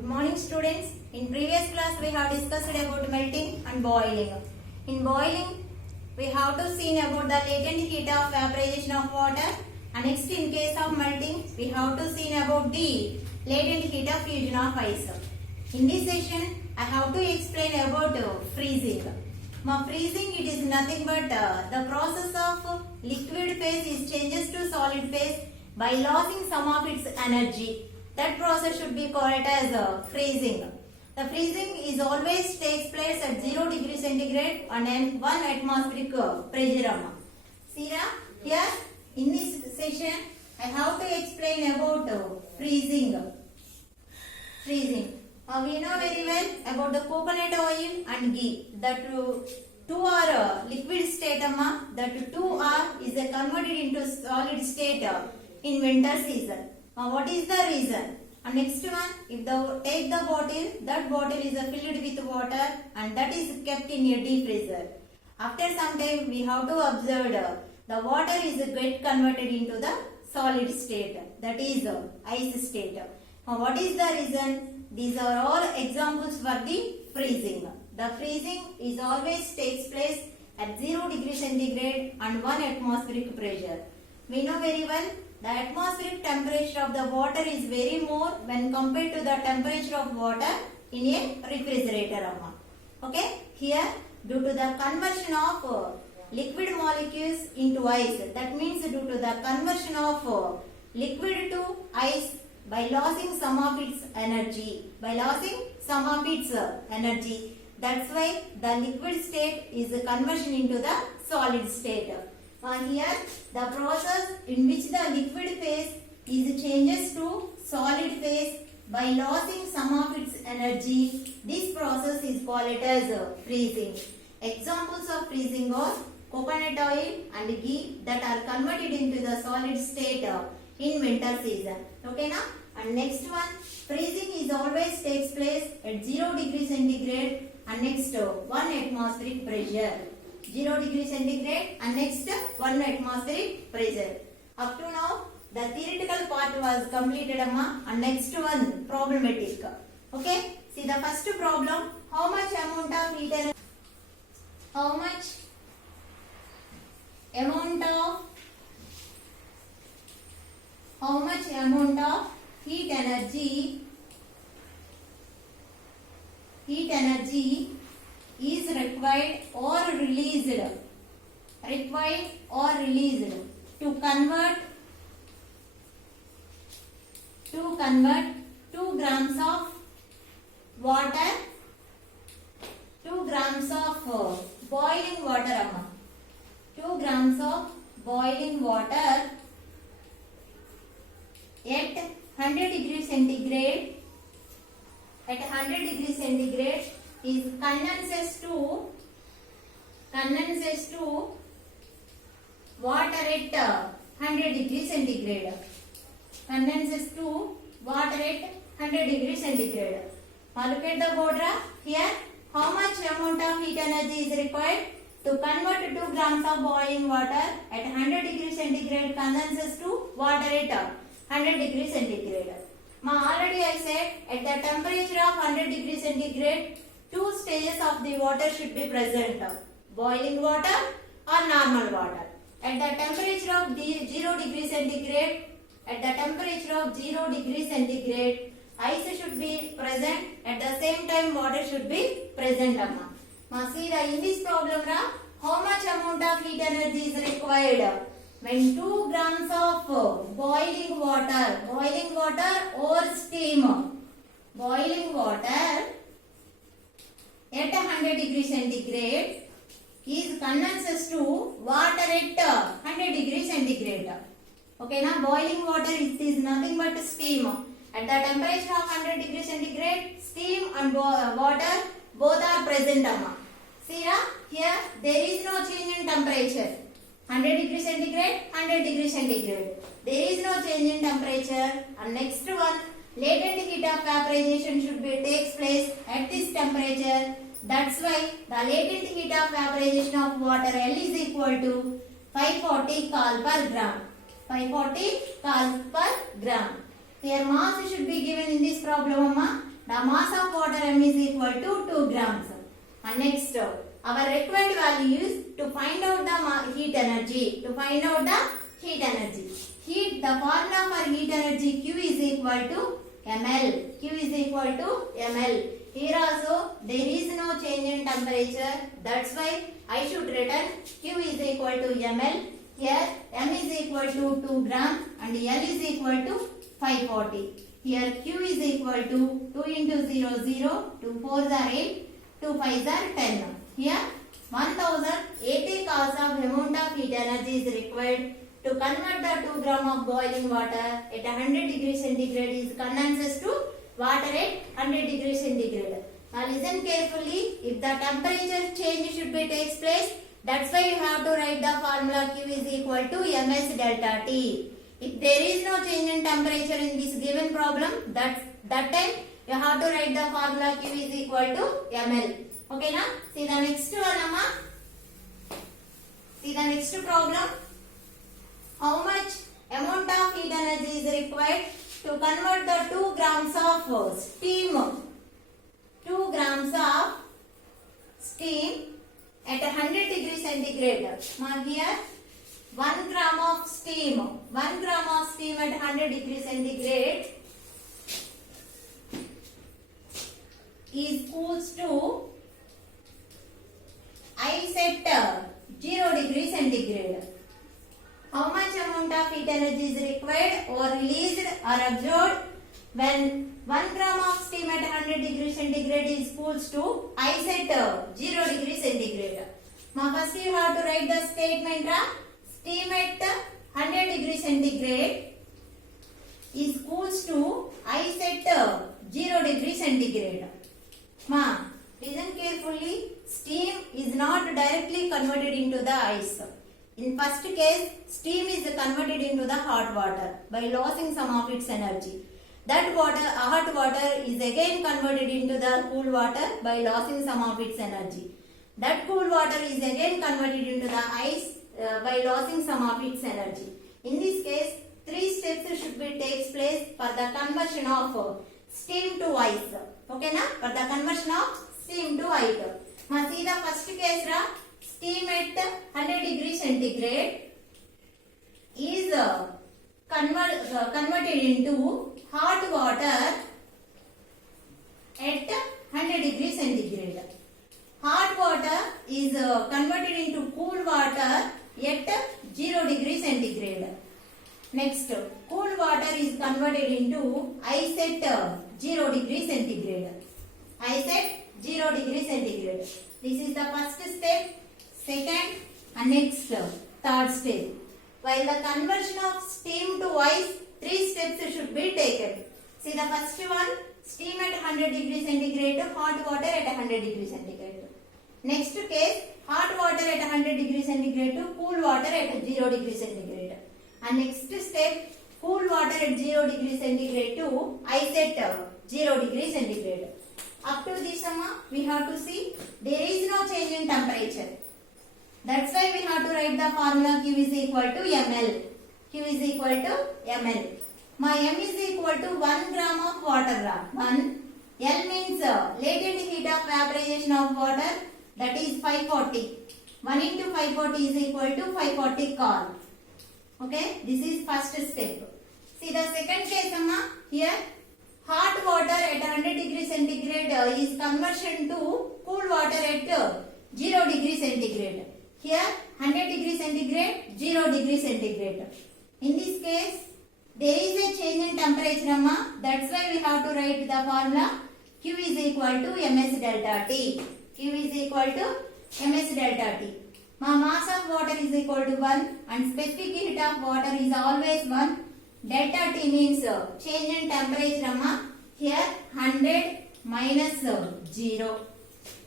Good morning students. In previous class we have discussed about melting and boiling. In boiling we have to see about the latent heat of vaporization of water, and next in case of melting we have to see about the latent heat of fusion of ice. In this session I have to explain about freezing. Freezing, it is nothing but the process of liquid phase is changes to solid phase by losing some of its energy. That process should be called as freezing. The freezing is always takes place at 0 degree centigrade and 1 atmospheric pressure. See here in this session I have to explain about freezing. We know very well about the coconut oil and ghee. That two are liquid state, that two are is converted into solid state in winter season. What is the reason? And next one, if take the bottle, that bottle is filled with water and that is kept in a deep freezer. After some time, we have to observe the water is get converted into the solid state, that is ice state. What is the reason? These are all examples for the freezing. The freezing is always takes place at 0 degree centigrade and 1 atmospheric pressure. We know very well the atmospheric temperature of the water is very more when compared to the temperature of water in a refrigerator. Okay, here due to the conversion of liquid molecules into ice, that means due to the conversion of liquid to ice by losing some of its energy, that's why the liquid state is a conversion into the solid state. Here the process in which the liquid phase is changes to solid phase by losing some of its energy. This process is called as freezing. Examples of freezing are coconut oil and ghee that are converted into the solid state in winter season. Okay now? And next one, freezing is always takes place at 0 degree centigrade and next 1 atmospheric pressure. 0 degree centigrade and next 1 atmospheric pressure. Up to now, the theoretical part was completed, and next one, problematic. Okay, see the first problem, how much amount of heat energy, how much amount of heat energy is required or released to convert 2 grams of water, 2 grams of boiling water, 2 grams of boiling water at 100 degree centigrade, is condenses to water at 100 degree centigrade. Condenses to water at 100 degree centigrade. Look at the board here. How much amount of heat energy is required to convert 2 grams of boiling water at 100 degree centigrade condenses to water at 100 degree centigrade. Already I said at the temperature of 100 degree centigrade, 2 stages of the water should be present, boiling water or normal water. At the temperature of 0 degree centigrade, ice should be present, at the same time water should be present. See in this problem, how much amount of heat energy is required? When 2 grams of boiling water or steam, boiling water at 100 degree centigrade is condenses to water at 100 degree centigrade. Okay, now boiling water is nothing but steam. At the temperature of 100 degree centigrade, steam and water both are present. See here there is no change in temperature. 100 degree centigrade, 100 degree centigrade. There is no change in temperature. And next one, latent heat of vaporization should be takes place at this temperature. That's why the latent heat of vaporization of water L is equal to 540 Cal per gram. 540 Cal per gram. Here mass should be given in this problem. The mass of water M is equal to 2 grams. And next, our required value is to find out the heat energy. To find out the heat energy. Heat, the formula for heat energy Q is equal to ml. Q is equal to ml. Here also there is no change in temperature. That's why I should written Q is equal to ml. Here m is equal to 2 gram and L is equal to 540. Here Q is equal to 2 into 0 0. 2 4s are 8. 2 5s are 10. Here 1080 cals of amount of heat energy is required to convert the 2 gram of boiling water at 100 degrees centigrade is condenses to water at 100 degrees centigrade. Now listen carefully. If the temperature change should be takes place, that's why you have to write the formula Q is equal to ms delta T. If there is no change in temperature in this given problem, that time you have to write the formula Q is equal to ml. Okay na? See the next one, amma. See the next problem. How much amount of heat energy is required to convert the 2 grams of steam? 2 grams of steam at 100 degrees centigrade. Now here 1 gram of steam. 1 gram of steam at 100 degrees centigrade is equals to ice at 0 degrees centigrade. How much amount of heat energy is required or released or absorbed when 1 gram of steam at 100 degrees centigrade is equals to ice at 0 degrees centigrade. Now first you have to write the statement. Steam at 100 degrees centigrade is equals to ice at 0 degrees centigrade. Ma, listen carefully. Steam is not directly converted into the ice. In first case, steam is converted into the hot water by losing some of its energy. That water, hot water is again converted into the cool water by losing some of its energy. That cool water is again converted into the ice by losing some of its energy. In this case, 3 steps should be takes place for the conversion of steam to ice. Okay na? For the conversion of steam to ice. Now see the first case, steam at 100 degrees centigrade is converted into hot water at 100 degrees centigrade. Hot water is converted into cool water at 0 degrees centigrade. Next, cool water is converted into ice at 0 degrees centigrade. Ice at 0 degrees centigrade. This is the first step. Second and next, third step. While the conversion of steam to ice, 3 steps should be taken. See the first one, steam at 100 degrees centigrade to hot water at 100 degrees centigrade. Next case, hot water at 100 degrees centigrade to cool water at 0 degrees centigrade. And next step, cool water at 0 degrees centigrade to ice at 0 degrees centigrade. Up to this, we have to see there is no change in temperature. That's why we have to write the formula Q is equal to ml. Q is equal to ml. My m is equal to 1 gram of water. 1. L means latent heat of vaporization of water, that is 540. 1 into 540 is equal to 540 cal. Okay, this is first step. See the second case, here hot water at 100 degrees centigrade is conversion to cool water at 0 degrees centigrade. Here 100 degrees centigrade, 0 degrees centigrade. In this case, there is a change in temperature, that's why we have to write the formula Q is equal to ms delta T. Q is equal to ms delta T. Mass of water is equal to 1 and specific heat of water is always 1. Delta T means change in temperature. Here 100 minus 0.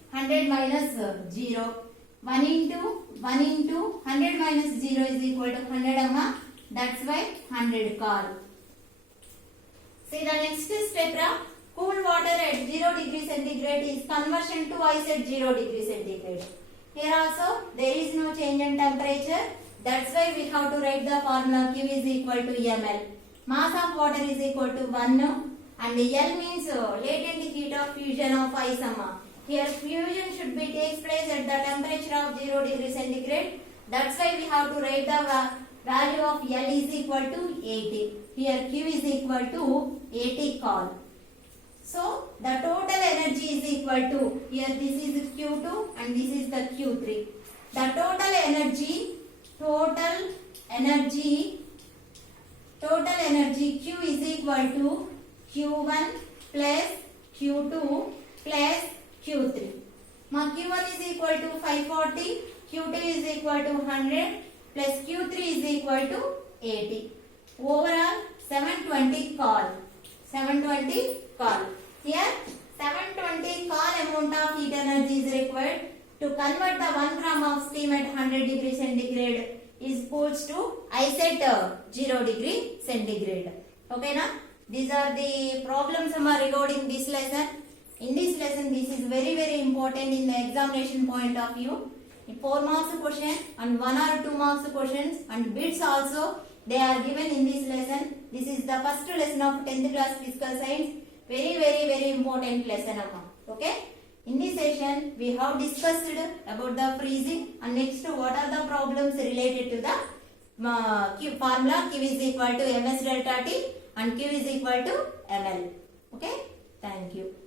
100 minus 0. 1 into 100 minus 0 is equal to 100. That's why 100 cal. See the next step. Cool water at 0 degree centigrade is conversion to ice at 0 degree centigrade. Here also there is no change in temperature. That's why we have to write the formula Q is equal to ml. Mass of water is equal to 1. and L means latent heat of fusion of ice amma. Here fusion should be takes place at the temperature of 0 degree centigrade. That's why we have to write the value of L is equal to 80. Here Q is equal to 80 col. So the total energy is equal to, here this is Q2 and this is the Q3. The total energy Q is equal to Q1 plus Q2 plus Q3. Now Q1 is equal to 540, Q2 is equal to 100 plus Q3 is equal to 80. Overall 720 col. 720 col. Here 720 col amount of heat energy is required to convert the 1 gram of steam at 100 degree centigrade is equals to ice at 0 degree centigrade. Okay na? These are the problems regarding this lesson. In this lesson, this is very important in the examination point of view. 4 marks question and 1 or 2 marks questions and bits also they are given in this lesson. This is the first lesson of 10th class physical science. Very important lesson. Okay. In this session, we have discussed about the freezing and next what are the problems related to the formula Q is equal to ms delta T and Q is equal to ml. Okay. Thank you.